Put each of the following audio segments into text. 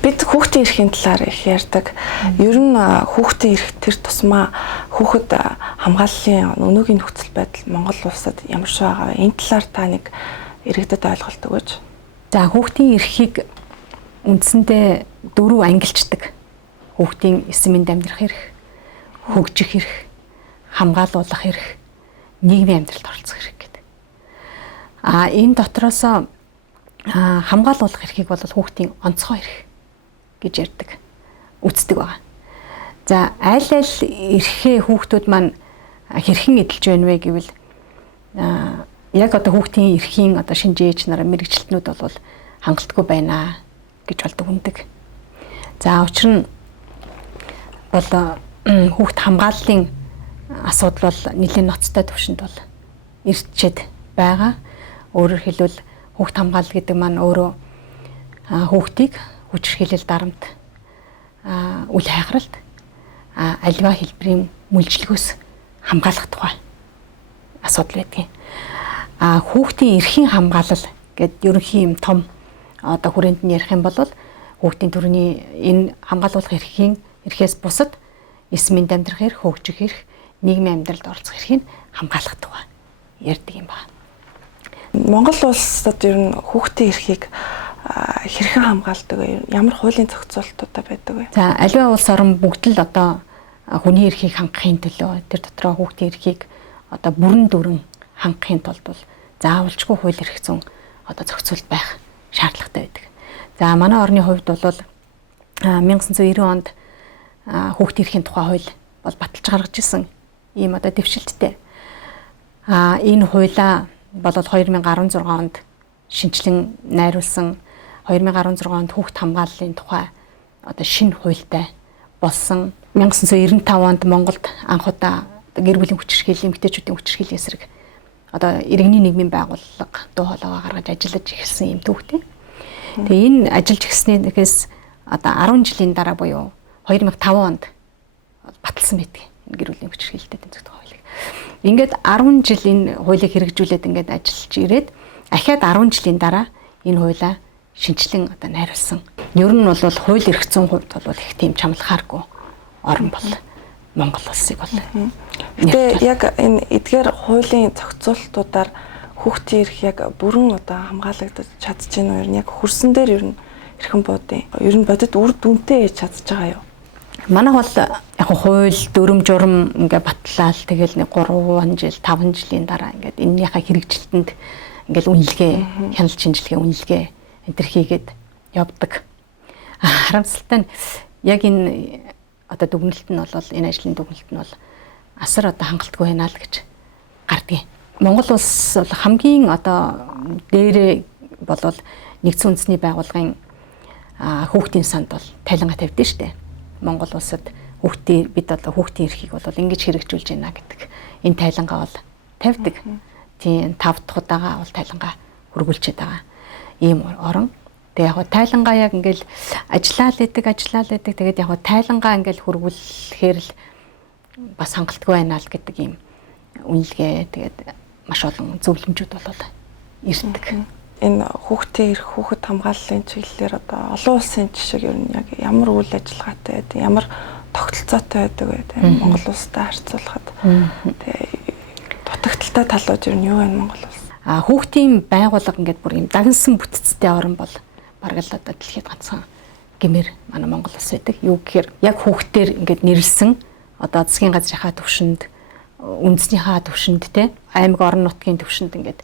бид хүүхдийн эрхийн талаар их ярьдаг. Ер нь хүүхдийн эрх тэр тусмаа хүүхэд хамгааллын өнөөгийн нөхцөл байдал Монгол улсад ямар шиг байгаа вэ? Энэ талаар та нэг иргэдэд ойлголт өгөөч. За хүүхдийн эрхийг үндсэндээ 4 ангилчдаг. Хүүхдийн эсэмд амьдрах эрх, хөгжих эрх, хамгаалуулах эрх, нийгмийн амьдралд оролцох эрх гэдэг. Энэ дотроос хамгаалуулах эрхийг бол хүүхдийн онцгой эрх гэж ярьдаг, үздэг байгаа. За аль эрхээ хүүхдүүд маань хэрхэн эдэлж байна вэ гэвэл яг одоо хүүхдийн эрхийн одоо шинжээч нараа мэрэгчлэтнүүд бол хангалтгүй байна гэж болдог үндэг. За учир нь бол хүүхд хамгааллын асуудал бол нэлийн ноцтой төвшөнд бол ирчээд байгаа. Өөрөөр хэлбэл хүүхд хамгаалал гэдэг маань өөрөө хүүхдийг хүчирхийлэл дарамт, үл хайхралт, аливаа хэлбэрийн мүлжлэгөөс хамгаалах тухай асуудал байдгийг. Хүүхдийн эрхийн хамгаалал гэдэг ерөнхий юм том одоо хүрээнд нь ярих юм бол хүүхдийн төрний энэ хамгаалуулах эрхээс бусад эсмийн амьдрах эрх, хөгжих эрх, нийгмийн амьдралд оролцох эрхийг хамгаалах тухай ярьдаг юм байна. Монгол улсад ер нь хүүхдийн эрхийг хэрхэн хамгаалдаг вэ? Ямар хуулийн зохицуулалтуудаа байдаг вэ? За аливаа улс орн бүгд л одоо хүний эрхийг хангахын төлөө тэр дотроо хүүхдийн эрхийг одоо бүрэн дүрэн хангахын тулд бол заавалжгүй хууль эрх зүйн одоо зохицуулт байх шаардлагатай байдаг. За манай орны хувьд бол 1990 онд хүүхдийн эрхийн тухай хууль бол баталж гаргаж ирсэн ийм одоо дэвшилттэй. Энэ хуулиа бол 2016 онд шинжилэн найруулсан 2016 онд хүүхд хамгааллын тухай одоо шинэ хуультай болсон. 1995 онд Монголд анх удаа гэр бүлийн хүчирхийлэл, эмэгтэйчүүдийн хүчирхийллийн эсрэг одоо иргэний нийгмийн байгууллага дуу хоолойгоо гаргаж ажиллаж эхэлсэн юм түүхтэй. Тэгээ энэ ажиллаж эхэлснээс одоо 10 жилийн дараа буюу 2005 онд баталсан байдаг. Энэ гэр бүлийн хүчирхийлэлтэй тэмцэх хуулийг. Ингээд 10 жил энэ хуулийг хэрэгжүүлээд ингээд ажиллаж ирээд ахаад 10 жилийн дараа энэ хуулиа шинжилэн одоо найруулсан. Ер нь бол хууль эрх зүйн хувьд бол их тийм чамлахааргүй орн бол Монгол улсыг бол. Гэтэ яг энэ эдгээр хуулийн зохицуулалтуудаар хүүхдийн эрх яг бүрэн одоо хамгаалагдаж чадж байна уу? Ер нь яг хөрсөн дээр ер нь эрхэн буудын. Ер нь бодит үр дүнтэй яж чадж байгаа юу? Манайх бол яг хууль дүрм журм ингээ батлаад тэгэл нэг 3 жил 5 жилийн дараа ингээд энэнийхээ хэрэгжилтэнд ингээл үнэлгээ, хяналт шинжилгээ үнэлгээ энэ төр хийгээд явдаг. Харамсалтай нь яг энэ одоо дүгнэлт нь бол энэ ажлын дүгнэлт нь бол асар одоо хангалтгүй байна л гэж гардыг. Монгол улс бол хамгийн одоо дээрээ болвол нэгдсэн үндэсний байгууллагын хүүхдийн санд бол тайлангаа тавьдээ штэ. Монгол улсад бид одоо хүүхдийн эрхийг бол ингэж хэрэгжүүлж байна гэдэг энэ тайлангаа бол тавьдаг. Тийм 5 дахь удаага бол тайлангаа хөргүүлчихэд байгаа ийм орон. Тэгээ яг тайлангаа яг ингээл ажиллаад идэг. Тэгээд яг тайлангаа ингээл хөргүүлэхээр л бас хангалтгүй байна л гэдэг ийм үнэлгээ. Тэгээд маш олон зөвлөмжүүд бол ирдэг. Энэ хүүхдийн эрх, хүүхэд хамгааллын чиглэлээр одоо олон улсын жишээ ер нь яг ямар үйл ажиллагаатай байдаг, ямар тогтолцоотой байдаг вэ? Монгол улстай харьцуулахад. Тэгээ дутагдaltaй талууд ер нь юу вэ Монгол улс? Хүүхдийн байгууллага ингээд бүр юм дагнсан бүтцтэй орн бол бараг л одоо дэлхийд ганцхан гэмээр манай Монгол улс байдаг. Юу гэхээр яг хүүхдээр ингээд нэрлсэн одоо засгийн газрынхаа төвшөнд, үндэснийхээ төвшөнд те аймаг орон нутгийн төвшөнд ингээд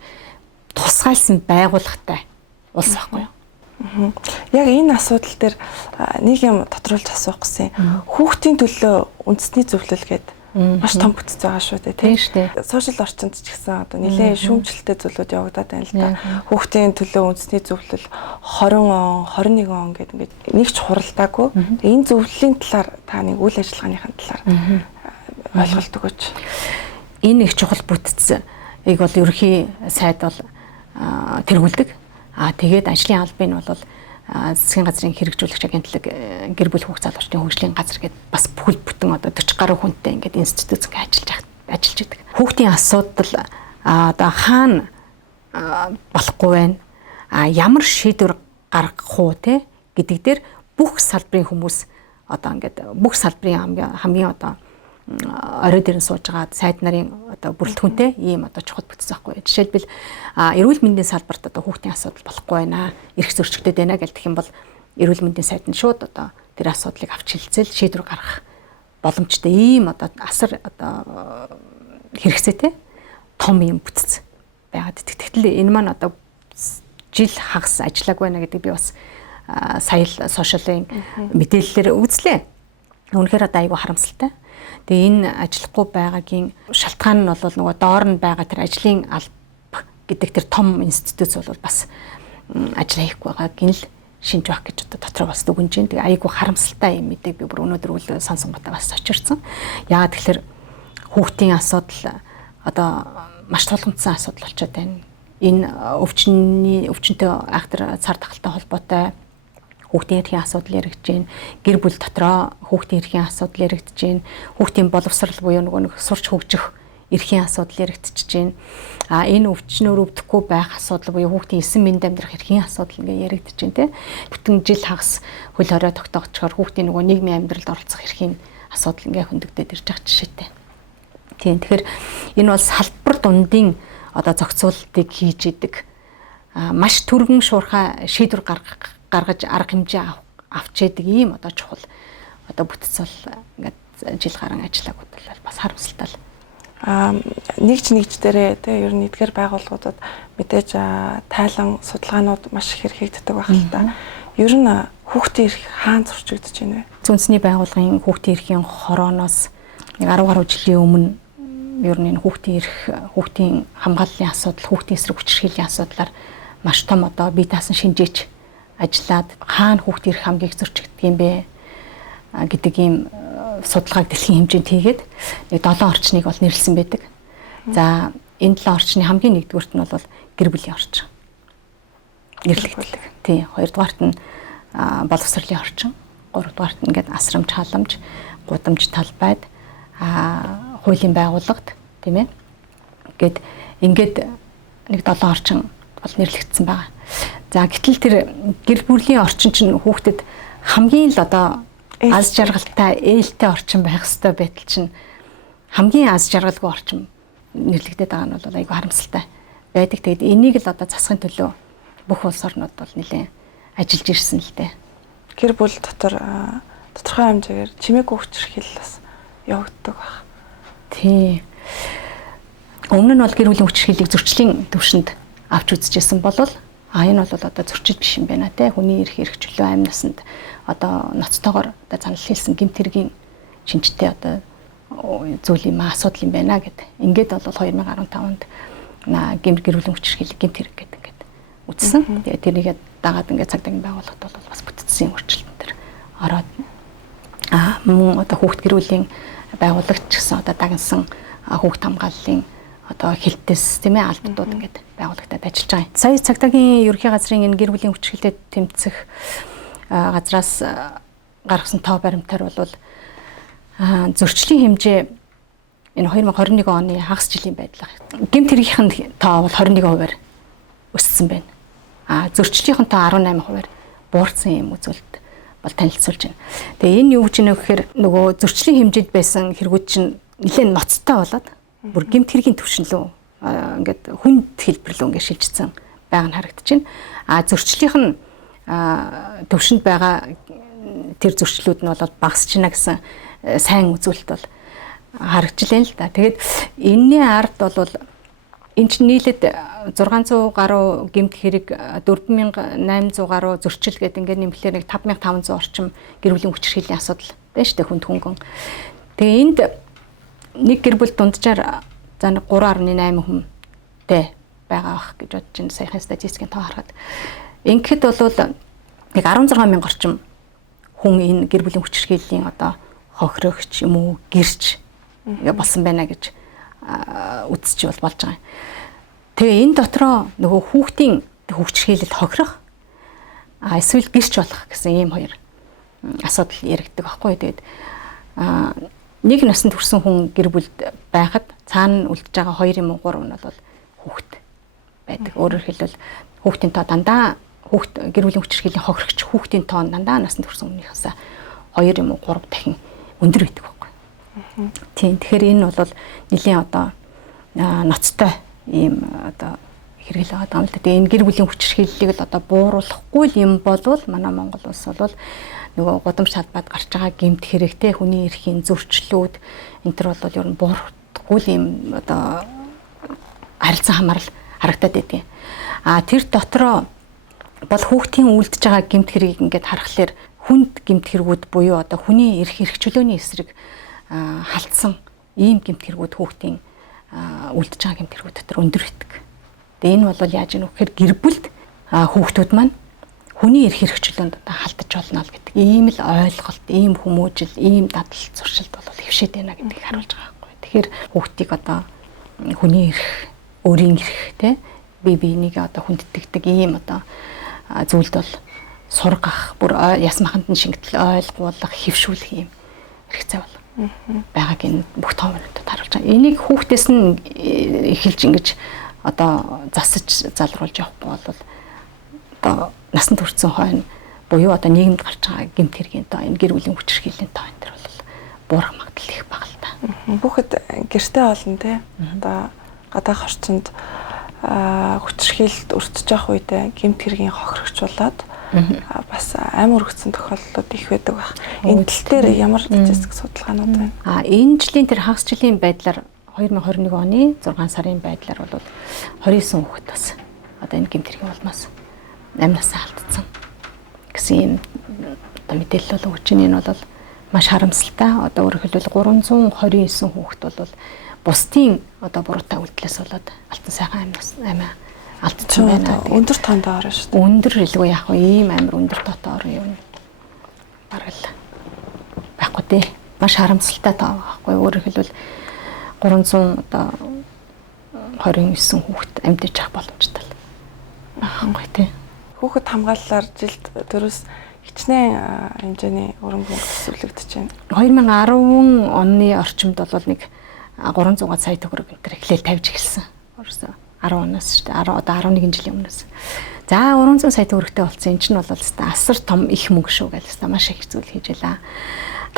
тусгайлсан байгууллагатай улс байхгүй юу? Яг энэ асуудал дээр нэг юм тодруулж асуух гэсэн. Хүүхдийн төлөө үндэсний зөвлөлгээд маш том бүтц байгаа шүү дээ тийм шүү дээ. Сошиал орчинд ч гэсэн одоо нэлээд шүүмжлэлтэй зүйлүүд явагдаад байна л да. Хүүхдийн төлөө үндэсний зөвлөл 20 он, 21 он гэдэг ингээд нэг ч хуралдаагүй. Энэ зөвлөлийн талаар та нэг үйл ажиллагааныхаа талаар ойлголт өгөөч. Энэ их чухал бүтц ийг бол ерөнхий сайд бол тэргүүлдэг. Тэгээд ажлын албаны бол засгийн газрын хэрэгжүүлэгч агентлаг гэр бүл хүүхд залуучдын хөгжлийн газар гэдэг бас бүхэл бүтэн одоо 40 гаруй хүнтэй ингээд институт ажиллаж байдаг. Хүүхдийн асуудал одоо хаана болохгүй байна. Ямар шийдвэр гаргах уу те гэдэг дээр бүх салбарын хүмүүс одоо ингээд бүх салбарын хамгийн одоо орой дээр нь сууж байгаа сайд нарын одоо бүрэлдэхүүнтэй ийм одоо чухал бүтц байхгүй. Жишээлбэл эрүүл мэндийн салбарт одоо хүүхдийн асуудал болохгүй байна. Эрх зөрчигдөд байна гэж гэх юм бол эрүүл мэндийн сайд нь шууд одоо тэр асуудлыг авч хэлцэл шийдвэр гаргах боломжтой ийм одоо асар одоо хэрэгцээтэй том юм бүтц байгаад. Тэгтэл энэ маань одоо жил хагас ажиллаг байна гэдэг би бас сая л сошиалын мэдээллээр үзлээ. Үнэхээр одоо айгүй харамсалтай. Тэгээ энэ ажиллахгүй байгаагийн шалтгаан нь бол нөгөө доор нь байгаа тэр ажлын алба гэдэг тэр том институт бол бас ажил хийхгүй байгаагийн л шинж баг гэж одоо дотроо бас дүгнэж байна. Тэгээ айгүй харамсалтай юм мэдээг би бүр өнөөдөр үл сонсонготаа бас очирсан. Яагаад тэгэхээр хүүхдийн асуудал одоо маш тулгымдсан асуудал болчиход байна. Энэ өвчнөд айхтар цар тахалтай холбоотой хүүхдийн эрхийн асуудал яригдж байна. Гэр бүл дотроо хүүхдийн эрхийн асуудал яригдж байна. Хүүхдийн боловсрал буюу нөгөө сурч хөгжих эрхийн асуудал яригдчихэж байна. Энэ өвчнөөр өвдөхгүй байх асуудал буюу хүүхдийн эсэн мэнд амьдрах эрхийн асуудал ингээ яригдж байна те. Бүтэн жил хагас хөл хорой тогтоогчоор хүүхдийн нөгөө нийгмийн амьдралд оролцох эрхийн асуудал ингээ хөндөгдөд ирж байгаа жишээтэй. Тийм. Тэгэхээр энэ бол салбар дундын одоо зохицуултыг хийж идэг маш түргэн шуурхай шийдвэр гаргаж арга хэмжээ авч яадаг ийм одоо чухал одоо бүтц бол ингээд жил гарan ажиллаг бодлоо бас харамсалтай л. Нэгж дээрээ те ер нь эдгээр байгууллагуудад мэдээж тайлан судалгаанууд маш их хэрэгжигддэг байх л та. Ер нь хүүхдийн эрх хаан зурчигдож байна вэ? Үндэсний байгууллагын хүүхдийн эрхийн хорооноос нэг 10 гаруй жилийн өмнө ер нь энэ хүүхдийн эрх, хүүхдийн хамгааллын асуудал, хүүхдийн эсрэг хүчирхийллийн асуудлаар маш том одоо бие даасан шинжээч ажиллаад хаана хүүхдийн эрх хамгийн их зөрчигддөг юм бэ гэдэг ийм судалгааг дэлхийн хэмжээнд хийгээд нэг 7 орчныг бол нэрлсэн байдаг. За энэ 7 орчны хамгийн нэгдүгüүрт нь бол гэр бүлийн орчин. Нэрлэгдэлэг. Тий, хоёрдугаарт нь боловсролын орчин, гуравдугаарт нь ингээд асрамж халамж, гудамж талбайд хуулийн байгууллагад тийм ээ. Ингээд нэг 7 орчин бол нэрлэгдсэн байгаа. За гэтэл тэр гэр бүлийн орчин чинь хүүхдэд хамгийн л одоо аз жаргалтай, ээлтэй орчин байх ёстой байтал чинь хамгийн аз жаргалгүй орчин нэрлэгдээд байгаа нь бол айгүй харамсалтай байдаг. Тэгээд энийг л одоо засахын төлөө бүх улс орнууд бол нэлээд ажиллаж ирсэн л дээ. Гэр бүл дотор тодорхой хэмжээгээр чимээгүй хүчирхийлэл бас явагддаг баг. Тий. Өмнө нь бол гэр бүлийн хүчирхийллийг зөрчлийн төвшөнд авч үзэжсэн болвол энэ бол одоо зөрчил биш юм байна те. Хүний эрх чөлөө амь насанд одоо ноцтойгоор одоо занал хийсэн гэмтэргийн шинжтэй одоо зүйл юм асуудал юм байна гэд. Ингээд бол 2015 онд гэр бүлийн хүчирхийлэл гэмтэрэг гэдэг ингээд үтсэн. Тэгээ тэрийгээ дагаад ингээд цагдаагийн байгууллагад бол бас бүтцсэн өөрчлөлт төр ороод мөн одоо хүүхд гэр бүлийн байгууллагч гэсэн одоо дагнсан хүүхд хамгааллын одоо хилтээс тийм ээ албадууд ингээд байгууллагатад ажиллаж байгаа юм. Сая цагдаагийн ерөнхий газрын энэ гэр бүлийн хүчирхийлэлд тэмцэх газраас гаргасан тоо баримтаар бол зөрчлийн хэмжээ энэ 2021 оны хагас жилийн байдлаар гэмт хэрэгийн тоо бол 21%-аар өссөн байна. Зөрчлийнхэн тоо 18%-аар буурсан юм үзүүлэлт бол танилцуулж байна. Тэгээ энэ юу гэж нэ гэхээр нөгөө зөрчлийн хэмжээнд байсан хэрэгүүд чинь нэлээд ноцтой болоод бүр гэмт хэргийн төвшинлөө ингээд хүнд хэлбэрлөө ингээд шилжсэн байг нь харагдаж байна. Зөрчлийнх нь төвшөнд байгаа тэр зөрчлүүд нь бол багасч байна гэсэн сайн үзүүлэлт бол харагдж байна л да. Тэгээд энэний ард бол энэ чинь нийлээд 600 гаруй гэмт хэрэг 4800 гаруй зөрчил гэдэг ингээд нэмэхээр нэг 5500 орчим гэр бүлийн хүчирхийллийн асуудал байна шүү дээ хүнд хөнгөн. Тэгээ энд нэг гэр бүл дунджаар за 3.8 хүнтэй байгаа бах гэж бодож байна саяхан статистикийн тоо харахад. Ингээд бол нэг 16000 орчим хүн энэ гэр бүлийн хүчирхийллийн одоо хохирогч юм уу гэрч болсон байна гэж үзэж болж байгаа юм. Тэгээ энэ дотроо нөгөө хүүхдийн хүчирхийлэлд хохирох эсвэл гэрч болох гэсэн ийм хоёр асуудал яригддаг байхгүй. Тэгээд нэг наснд хүрсэн хүн гэр бүлд байхад цаана үлдэж байгаа 2 юм уу 3 нь бол хүүхэд байдаг. Өөрөөр хэлбэл хүүхдийн тоо дандаа хүүхд гэр бүлийн хүчирхийллийн хохирогч хүүхдийн тоон дандаа насанд хүрсэн өмнөхөөс 2 юм уу 3 дахин өндөр байдаг байхгүй. Тийм. Тэгэхээр энэ бол нэлийн одоо ноцтой ийм одоо хэрэгэл байгаа юм л да. Тэгээ энэ гэр бүлийн хүчирхийллийг л одоо бууруулахгүй юм болвол манай Монгол улс бол нөгөө гудамж талбайд гарч байгаа гэмт хэрэгтэй хүний эрхийн зөрчлүүд энэ төр бол ер нь буурахгүй юм одоо харилцан хамаарал харагдаад байдیں۔ Тэр дотроо бол хүүхдийн үлдэж байгаа гэмт хэргийг ингээд харахаар хүнд гэмт хэрэгүүд буюу одоо хүний эрх хэрэгчлөөний эсрэг халтсан ийм гэмт хэрэгүүд хүүхдийн үлдэж байгаа гэмт хэрэгүүд дотор өндөр байдаг. Тэгээ энэ бол яаж ийм вэхээр гэр бүлд хүүхдүүд маань хүний эрх хэрэгчлөөнд одоо халтаж болно л гэдэг ийм л ойлголт, ийм хүмүүжил, ийм дадал зуршилд бол хөвшөд байна гэдгийг харуулж байгаа байхгүй. Тэгэхээр хүүхдийг одоо хүний эрх, өөрийн эрх те бие биенийг одоо хүндэтгдэг ийм одоо зүйлд бол сургах, бүр ясмаханд нь шингэтэл ойлгуулах, хэвшүүлэх ийм хэрэгцээ бол байгааг энэ бүх тоомнуудад харуулж байгаа. Энийг хүүхдээс нь эхэлж ингэж одоо засаж залруулж явахгүй бол одоо насанд хүрсэн хойно буюу одоо нийгэмд гарч байгаа гэмт хэргийн тоо энэ гэр бүлийн хүчирхийллийн тоо энэ төр бол буурах магадлал их бага л та. Хүүхэд гэртээ олон те одоо гадаах орчинд хүчирхийлэлд өртөж явах үедээ гэмт хэргийн хохирогчулаад бас амар өргөцсөн тохиолдлууд их байдаг байх. Энэ тал дээр ямар статистик судалгаанууд байна? Энэ жилийн тэр хагас жилийн байдлаар 2021 оны 6 сарын байдлаар бол 29 хүүхэд бас одоо энэ гэмт хэргийн улмаас амнасаа алдсан гэсэн юм одоо мэдээлэл бол өгч байна. Энэ бол маш харамсалтай. Одоо өөрөөр хэлбэл 329 хүүхэд бол бусдын одоо буруутай үйлдэлээс болоод алтан сайхан амиа алдсан байна. Өндөр тоондоо орно шүү дээ. Өндөр хэлгүй яг ийм амар өндөр тоотой орно юм. Бараг л байхгүй дээ. Маш харамсалтай тоо байхгүй. Өөрөөр хэлбэл 300 одоо 29 хүүхэд амьдж явах боломжтой л байхгүй тий. Хүүхэд хамгааллаар жилд дөрөс хичнээн хэмжээний өрөнгө төсөвлөгдөж байна. 2010 оны орчимд бол нэг 300 сая төгрөг энэ эхлээл тавьж эхэлсэн. Өөрөөсөө 10 оноос шүү дээ. Одоо 11 жилийн өмнөөс. За 300 сая төгрөгтэй болсон. Энд чинь бол асар том их мөнгө шүү гэж маш их зүйл хийж байлаа.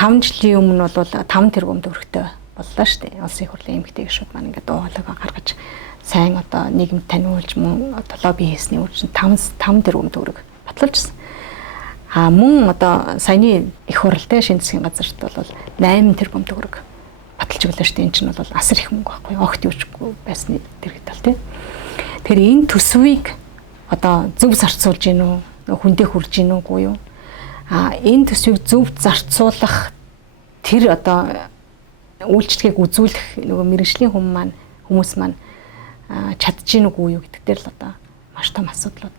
5 жилийн өмнө бол 5 тэрбум төгрөгтэй боллоо шүү дээ. Улсын хурлын эмэгтэй гишүүд маань ингээд дуугаалгаа гаргаж сайн одоо нийгэмд таниулж мөн одоо лобби хийсний үр 5 тэрбум төгрөг батлуулжсэн. Мөн одоо саяны их хурлтай шинэ засгийн газарт бол 8 тэрбум төгрөг баталж өглөө шүү дээ. Энэ чинь бол асар их мөнгө байхгүй. Огт юучгүй байсны дэргэд тал тий. Тэгэхээр энэ төсвийг одоо зөв зарцуулж гин үү? Хүндээ хүрж гин үгүй юу? Энэ төсвийг зөв зарцуулах тэр одоо үйлчлэгийг үзүүлэх нөгөө мэрэгжлийн хүмүүс маань чадж гин үгүй юу гэдэг дээр л одоо маш том асуудлууд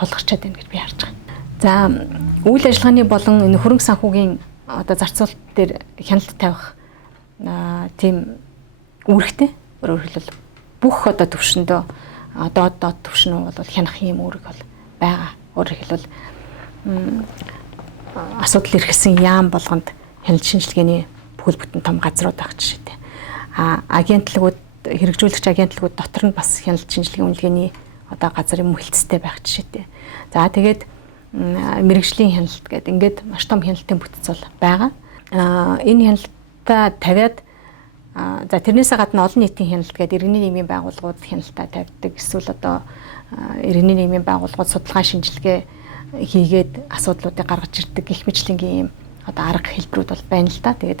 тулгарчаад байна гэж би харж байгаа. За үйл ажиллагааны болон энэ хөрөнгө санхүүгийн одоо зарцуулалт дээр хяналт тавих тийм үүрэгтэй. Өөрөөр хэлбэл бүх одоо төвшөндөө доод төвшнөө бол хянах юм үүрэг бол байгаа. Өөрөөр хэлбэл асуудал иргэсэн яам болгонд хяналт шинжилгээний бүхэл бүтэн том газрууд байх жишээтэй. Агентлагууд хэрэгжүүлэгч агентлагууд дотор нь бас хяналт шинжилгээ үнэлгээний одоо газрын мөхөлцтэй байх жишээтэй. За тэгээд мэрэгжлийн хяналт гэдэг ингээд маш том хяналтын бүтц бол байгаа. Энэ хяналтаа тавиад за тэрнээсээ гадна олон нийтийн хяналт гэдэг иргэний нийгмийн байгууллагууд хяналтаа тавьдаг. Эсвэл одоо иргэний нийгмийн байгууллагууд судалгаа шинжилгээ хийгээд асуудлуудыг гаргаж ирдэг гэх мэтлэнгийн юм одоо арга хэлбэрүүд бол байна л да. Тэгээд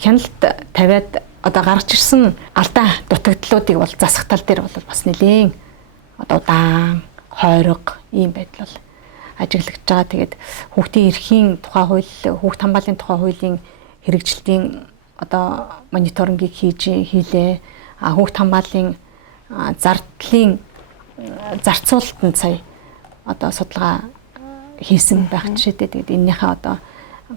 хяналт тавиад одоо гарч ирсэн алдаа дутагдлуудыг бол засах тал дээр бол бас нэлээд одоо удаан хойрог ийм байдал бол ажиглагдж байгаа. Тэгээд хүүхдийн эрхийн тухай хууль, хүүхд хамгааллын тухай хуулийн хэрэгжилтийн одоо мониторингийг хийлээ. Хүүхд хамгааллын зардлын зарцуулалтанд сая одоо судалгаа хийсэн байх жишээтэй. Тэгээд энэнийхээ одоо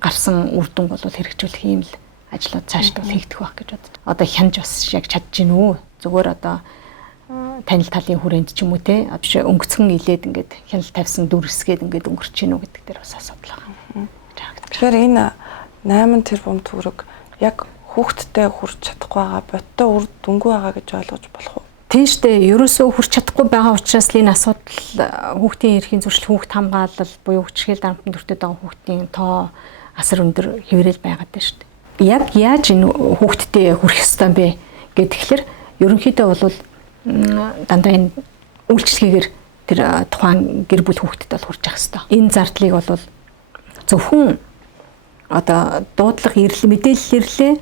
гарсан үр дүн бол хэрэгжүүлэх юм л ажлууд цаашд бол хийгдэх байх гэж бодож. Одоо хянж бас яг чадж гин үү? Зүгээр одоо танил талын хүрээнд ч юм уу те биш өнгөцгөн илээд ингээд хяналт тавьсан дүрсгээд ингээд өнгөрч гин үү гэдэг дээр бас асуудал байгаа. Тэгэхээр энэ 8 тэрбум төгрөг яг хүүхдтэй хүрч чадахгүй байгаа боттой үр дүнгүй байгаа гэж ойлгож болох уу? Тийштэй ерөөсөө хүрч чадахгүй байгаа учраас л энэ асуудал хүүхдийн эрхийн зөрчил, хүүхд хамгаалал буюу хүчирхийлэл дарамтанд өртөд байгаа хүүхдийн тоо асар өндөр хэврэл байгаад байна шүү дээ. Яг яаж энэ хүүхдтэй хүрэх ёстой бэ гэхээр ерөнхийдөө бол дандаа энэ үйлчлэгээр тэр тухайн гэр бүл хүүхдэд бол хүрч явах ёстой. Энэ зардлыг бол зөвхөн одоо дуудлага мэдээлэл ирлээ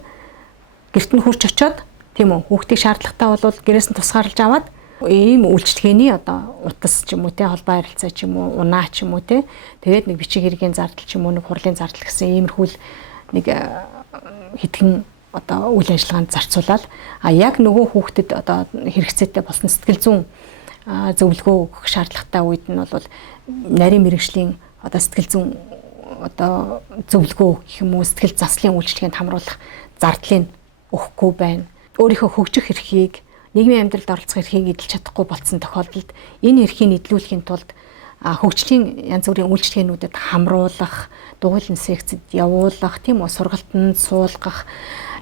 гэрт нь хурж очоод тийм үү хүүхдийн шаардлагатай бол гэрээс нь тусгаарлаж аваад ийм үйлчлэгээний одоо утас ч юм уу те холбоо харилцаа ч юм уу унаа ч юм уу те тэгээд нэг бичиг хэргийн зардал ч юм уу нэг хурлын зардал гэсэн иймэрхүү нэг хэдхэн одоо үйл ажиллагаанд зарцуулаад яг нөгөө хүүхдэд одоо хэрэгцээтэй болсон сэтгэл зүйн зөвлөгөө өгөх шаардлагатай үед нь бол нарийн мэрэгжлийн одоо сэтгэл зүйн одоо зөвлөгөө гэх юм уу сэтгэл заслын үйлчлэгээнд хамруулах зардлыг өгөхгүй байна. Өөрийнхөө хөгжих эрхийг, нийгмийн амьдралд оролцох эрхийг эдэлж чадахгүй болсон тохиолдолд энэ эрхийг эдлүүлэхийн тулд хөгжлийн янз бүрийн үйлчлэгээнүүдэд хамруулах, дугуйлан секцэд явуулах, тийм үү сургалтанд суулгах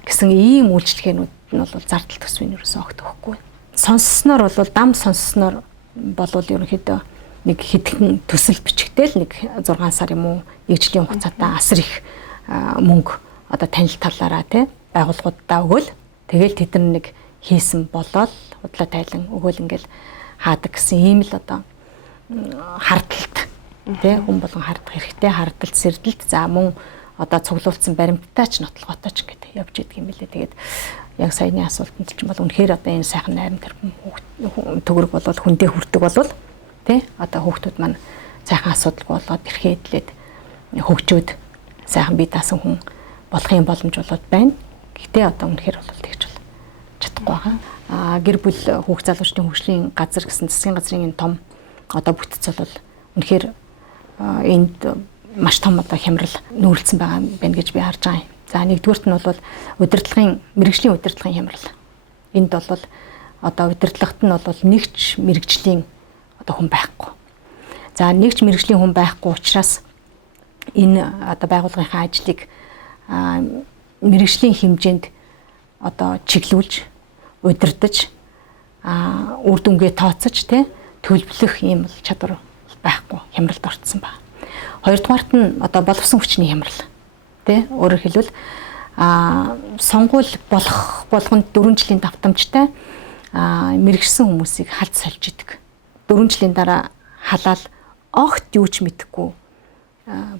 гэсэн ийм үйлчлэгээнүүд нь бол зардал төсвийн ерөөсөө огт өгөхгүй. Сонссноор бол дам сонссноор бол ерөнхийдөө нэг хэдхэн төсөл бичгтэл нэг 6 сар юм уу нэг жилийн хугацаатай асар их мөнгө одоо танил талаараа тий байгууллагуудаа өгөөл тэгэл тэд нар нэг хийсэн болоод худлаа тайлан өгөөл ингээл хаадаг гэсэн ийм л одоо хардталт тий хүн болгон хардах хэрэгтэй хардталт сэрдэлт за мөн одоо цуглуулсан баримттай ч нотлоготой ч ингээд явж идэг юм билээ. Тэгээд яг саяны асуултанд ч юм бол үнэхээр одоо энэ сайхан 8 тэрбум төгрөг болоод хүндээ хүрдэг болвол тий одоо хүүхдүүд маань сайхан асуудалгүй болоод эрхээ эдлээд хөгжөөд сайхан бие даасан хүн болохын боломж болоод байна. Гэхдээ одоо үнэхээр бол тэгж бол чадахгүй байгаа. Гэр бүл хүүхд залуучдын хөгжлийн газар гэсэн засгийн газрын энэ том одоо бүтц бол үнэхээр энд маш том одоо хямрал нүүрлсэн байгаа байна гэж би харж байгаа юм. За нэгдүгüрт нь бол удирдлагын мэрэгжлийн удирдлагын хямрал. Энд бол одоо удирдлагт нь бол нэгч мэрэгжлийн одоо хүн байхгүй. За нэгч мэрэгжлийн хүн байхгүй учраас энэ одоо байгууллагынхаа ажлыг мэрэгжлийн хэмжээнд одоо чиглүүлж удирдах үр дүнгээ тооцож тий төлөвлөх ийм чадвар байхгүй хямралд орцсон байна. Хоёрдугаарт нь одоо боловсон хүчний хямрал. Тэ өөрөөр хэлбэл сонгуул болох болгонд 4 жилийн давтамжтай мэрэгсэн хүмүүсийг халд сольж идэг. 4 жилийн дараа халаал огт юу ч мэдэхгүй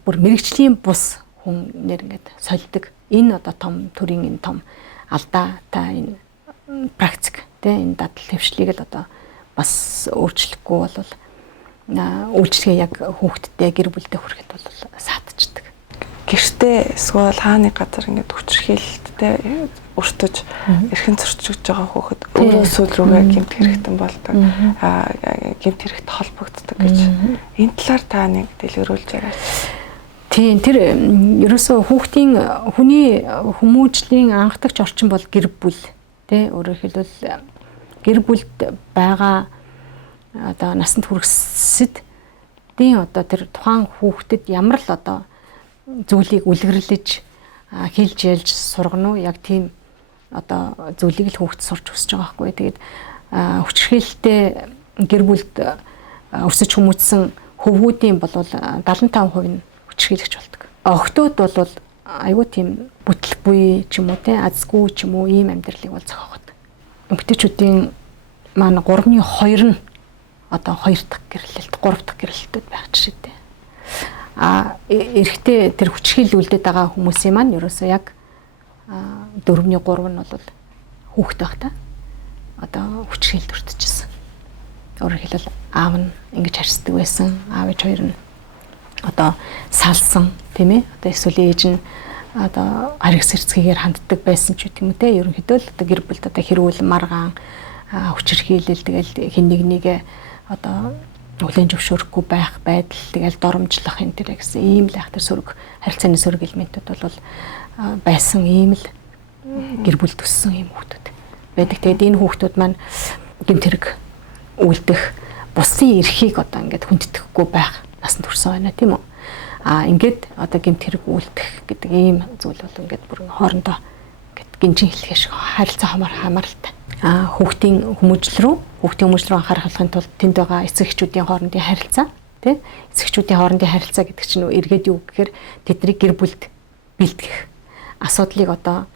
бүр мэрэгжлийн бус хүн нэр ингээд сольдог. Энэ одоо том төрийн энэ том алдаа та энэ практик тэ энэ дадал хэвшлийг л одоо бас өөрчлөхгүй бол үйлчлэгээ яг хүүхдтэй гэр бүлтэй хүрэхэд бол саатчихдаг. Гэртээ эсвэл хааны газар ингээд хүчирхийлэлттэй өртөж эрхэн зөрчиж байгаа хүүхэд өөрөө сүүл рүүгээ гэмт хэрэгтэн болдог. Гэмт хэрэгт холбогддог гэж. Энэ талаар та нэг дэлгэрүүлж яриач. Тийм тэр ерөөсөө хүүхдийн хүний хүмүүжлийн анхдагч орчин бол гэр бүл тий өөрөөр хэлбэл гэр бүлд байгаа одоо насанд хүрэсэд тийм одоо тэр тухайн хүүхдэд ямар л одоо зүйлийг үлгэрлэж хэлж ялж сургана уу яг тийм одоо зүйлийг л хүүхд сурч өсөж байгаа байхгүй. Тэгээд хүчирхийлэлтэй гэр бүлд өсөж хүмүүжсэн хөвгүүдийн бол 75% нь хүчирхийлэгч болдог. Охтууд бол айгүй тийм бүтлгүй ч юм уу те азгүй ч юм уу ийм амьдралыг бол зохиогод. Эмэгтэйчүүдийн маань 3/2 нь одоо 2 дахь гэрлэлт 3 дахь гэрлэлтүүд байх жишээтэй. Эрэгтэй тэр хүчирхийлүүлдэд байгаа хүмүүсийн маань ерөөсөө яг 4/3 нь бол хүүхэд байх та. Одоо хүчирхийлэлд өртөжсэн. Өөрөөр хэлбэл аав нь ингэж харьцдаг байсан. Аав ээж хоёр нь одоо салсан тийм ээ. Одоо эсвэл ээж нь одоо харигс хэрцгийгээр ханддаг байсан ч гэдэг юм те. Ерөнхийдөө л одоо гэр бүлд одоо хэрүүл маргаан хүчирхийлэл тэгэл хин нэгнийгээ одоо хүлэн зөвшөөрөхгүй байх байдал тэгэл доромжлох энэ тэр гэсэн ийм л их тэр сөрөг харилцааны сөрөг элементүүд бол байсан ийм л гэр бүл төссөн ийм хүүхдүүд байдаг. Тэгээд энэ хүүхдүүд маань гэмт хэрэг үлдэх бусын эрхийг одоо ингээд хүндэтгэхгүй байх насанд хүрсэн байна тийм үү. Ингээд одоо гэмт хэрэг үлдэх гэдэг ийм зүйл бол ингээд бүр хоорондоо ингээд гинжин хэлхээ шиг харилцаа хамааралтай хүүхдийн хүмүүжил рүү анхаарахын тулд тэнд байгаа эцэг эхчүүдийн хоорондын харилцаа тий эцэгчүүдийн хоорондын харилцаа гэдэг чинь эргээд юу гэхээр тэдний гэр бүлд бэлтгэх асуудлыг одоо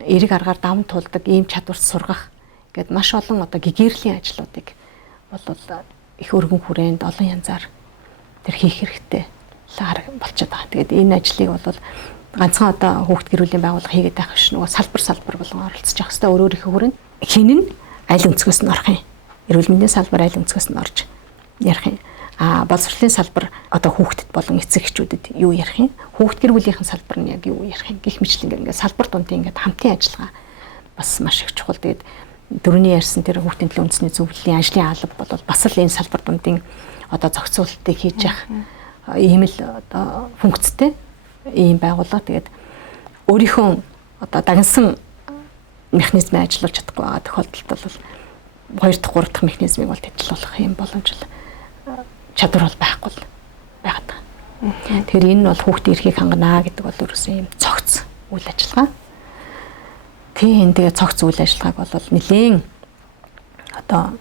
эрэг аргаар даван туулдаг ийм чадварт сургах гэд маш олон одоо гэгэрлийн ажлуудыг бол их өргөн хүрээнд олон янзаар тэр хийх хэрэгтэй болчиход байгаа. Тэгээд энэ ажлыг бол ганцхан одоо хүүхд гэр бүлийн байгууллага хийгээд байх биш нөгөө салбар болгон оролцож явах хэрэгтэй өөр өөрийнхөө хүрээнд хин нь аль өнцгөөс нь орох юм. Эрүүл мэндийн салбар аль өнцгөөс нь орж ярих юм. Боловсролын салбар одоо хүүхдэд болон эцэг эхчүүдэд юу ярих юм? Хүүхд гэр бүлийнхэн салбар нь яг юу ярих юм? Гэх мэтлэн ингээд салбар дундын ингээд хамтын ажиллагаа бас маш их чухал. Тэгээд дөрөвний ярьсан тэр хүүхдийн төлөө үндэсний зөвлөлийн ажлын алба бол бас л энэ салбар дундын одоо зохицуулалтыг хийж явах ийм л одоо функцтэй ийм байгууллага. Тэгээд өөрийнхөө одоо дагнсан механизмыг ажиллуулж чадахгүй байгаа тохиолдолд бол 2 дахь 3 дахь механизмыг бол тэжлүүлэх юм боломж чадвар бол байхгүй л байгаад байгаа. Тэгэхээр энэ нь бол хүүхдийн эрхийг хангана гэдэг бол ерөөсөө юм цогц үйл ажиллагаа. Тийм тэгээ цогц үйл ажиллагааг бол нэлээд одоо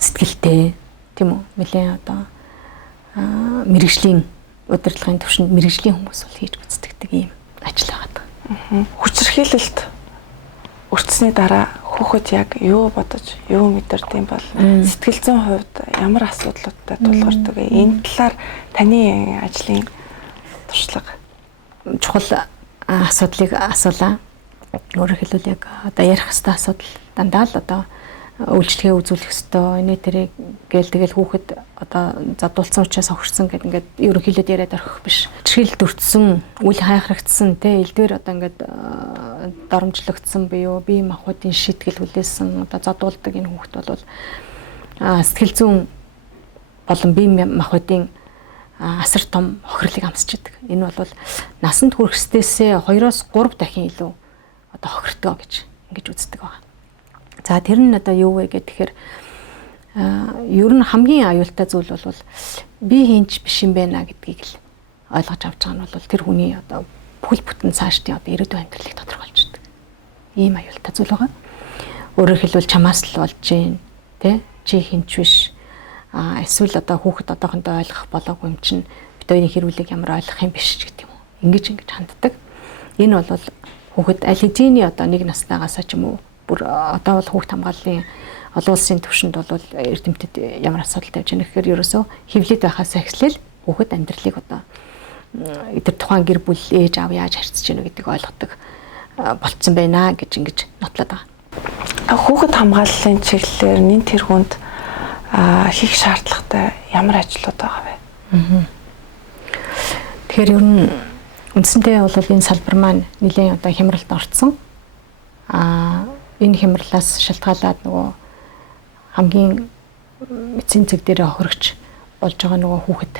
сэтгэлтэй тийм үү нэлээд одоо мэрэгжлийн удирдлагын түвшинд мэрэгжлийн хүмүүс бол хийж гүйцэтгэдэг ийм ажил байгаа. Хүчирхийлэлт өртсөний дараа хүүхэд яг юу бодож, юу мэдэрдэм бол сэтгэл зүйн хувьд ямар асуудлуудтай тулгардаг вэ? Энэ талаар таны ажлын туршлага чухал асуудлыг асуулаа. Өөрөөр хэлбэл яг одоо ярих хэвээр асуудал дандаа л одоо үйлчлэгээ үзүүлэх хэвээр энэ тэрийг гээл тэгэл хүүхэд одоо задуулсан учраас огшсон гэдэг ингээд ерөнхийдөө яриад орхих биш. Чихэл дөртсөн, үл хайхрагдсан те элдвэр одоо ингээд доромжлогдсон буюу бие махбодын шийтгэл хүлээсэн одоо задуулдаг энэ хүүхэд бол сэтгэл зүйн болон бие махбодын асар том хохирлыг амсч идэг. Энэ бол насанд хүрэхсдээсээ 2-3 дахин илүү одоо хохирдог гэж ингэж үздэг байна. За тэр нь одоо юу вэ гэхээр ер нь хамгийн аюултай зүйл бол би хинч биш юм байна гэдгийг л ойлгож авч байгаа нь бол тэр хүний одоо бүхэл бүтэн цаашдын одоо ирээдүйн амьдралыг тодорхойлж байдаг. Ийм аюултай зүйл байгаа. Өөрөөр хэлбэл чамаас л болж гин тэ чи хинч биш. Эсвэл одоо хүүхэд одоохондоо ойлгох болоогүй юм чинь бид хоёрын хэрүүлэг ямар ойлгох юм биш гэдэг юм уу. Ингэж ханддаг. Энэ бол хүүхэд аль хэдийн одоо нэг настайгаас ч юм уу бүр одоо бол хүүхд хамгааллын олон улсын түвшинд бол эрдэмтэд ямар асуудал тавьж байгаа гэхээр ерөөсөө хөвлөд байхаас эхлээл хүүхэд амьдралыг одоо тэр тухайн гэр бүл ээж аав яаж харьцаж байна гэдгийг ойлгодог болцсон байна гэж ингэж нотлоод байгаа. Хүүхэд хамгааллын чиглэлээр нэн тэргуунд хийх шаардлагатай ямар ажлууд байгаа вэ? Тэгэхээр ер нь үндсэндээ бол энэ салбар маань нэлээд одоо хямралд орцсон. Энэ хямралаас шалтгаалаад нөгөө хамгийн эцсийн зэг дээр хохирогч болж байгаа нөгөө хүүхэд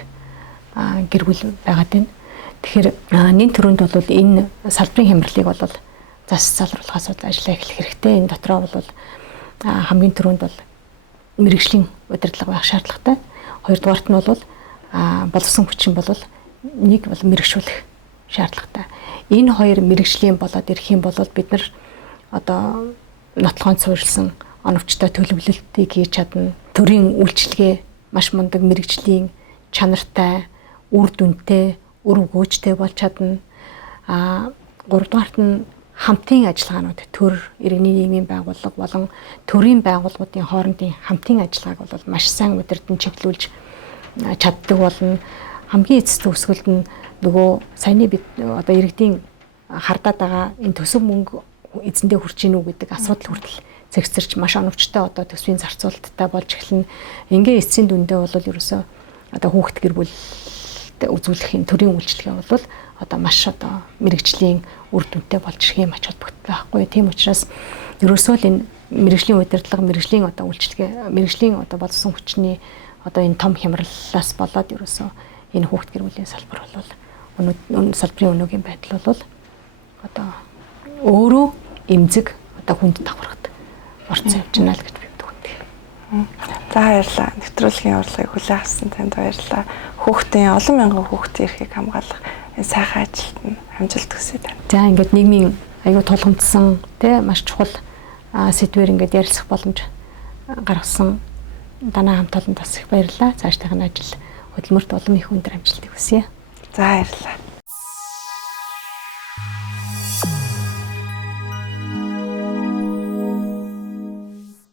гэр бүл байгаад байна. Тэгэхээр нэн төрөнд бол энэ салбарын хямралыг бол засалруулахаас ажиллаа эхлэх хэрэгтэй. Энэ дотроо бол хамгийн түрүүнд бол мэрэгжлийн удирдлага байх шаардлагатай. Хоёрдугаарт нь бол боловсон хүчин бол нэг бол мэрэгшүүлэх шаардлагатай. Энэ хоёр мэрэгжлийн болоод ирэх юм бол бид нар одоо нотлохонд суурилсан оновчтой төлөвлөлтийг хийж чадна. Төрийн үйлчилгээ маш мундаг мэрэгжлийн чанартай, үр дүнтэй, үр өгөөжтэй болж чадна. Гуравдугаарт нь хамтын ажиллагаанууд төр иргэний нийгмийн байгууллага болон төрийн байгууллагуудын хоорондын хамтын ажиллагааг бол маш сайн удирдан чиглүүлж чаддаг болно. Хамгийн эцэст төгсгөлд нь нөгөө саяны бид одоо иргэдийн хардаад байгаа энэ төсөв мөнгө эзэндээ хүрч ийн үү гэдэг асуудал хүртэл зэгцэрч маш оновчтой одоо төсвийн зарцуулалттай болж эхэлнэ. Ингээ эцсийн дүндээ бол ерөөсөө одоо хүүхэд гэр бүлтэй үзүүлэх энэ төрийн үйлчилгээ бол одоо маш одоо мэрэгжлийн үр дүнтэй болж ирэх юм ач холбогдол байхгүй. Тийм учраас ерөөсөө л энэ мэрэгжлийн удирдлага, мэрэгжлийн одоо үйлчилгээ, мэрэгжлийн одоо болсон хүчний одоо энэ том хямраллаас болоод ерөөсөө энэ хүүхэд гэр бүлийн салбар бол салбарын өнөөгийн байдал бол одоо өөрөө эмзэг одоо хүнд давхархад орцсон явж байна л гэж би боддог. За баярлалаа. Нэвтрүүлгийн урлагийг хүлээн авсан танд баярлалаа. Хүүхдийн олон мянган хүүхдийн эрхийг хамгаалах энэ сайхан ажилд нь амжилт хүсье тань. За ингээд нийгмийн аюу тулгамдсан тий маш чухал сэдвээр ингээд ярилцах боломж гаргасан Данаа хамт олон бас их баярлалаа. Цаашдын ажил хөдөлмөрт улам их өндөр амжилтыг хүсье. За баярлалаа.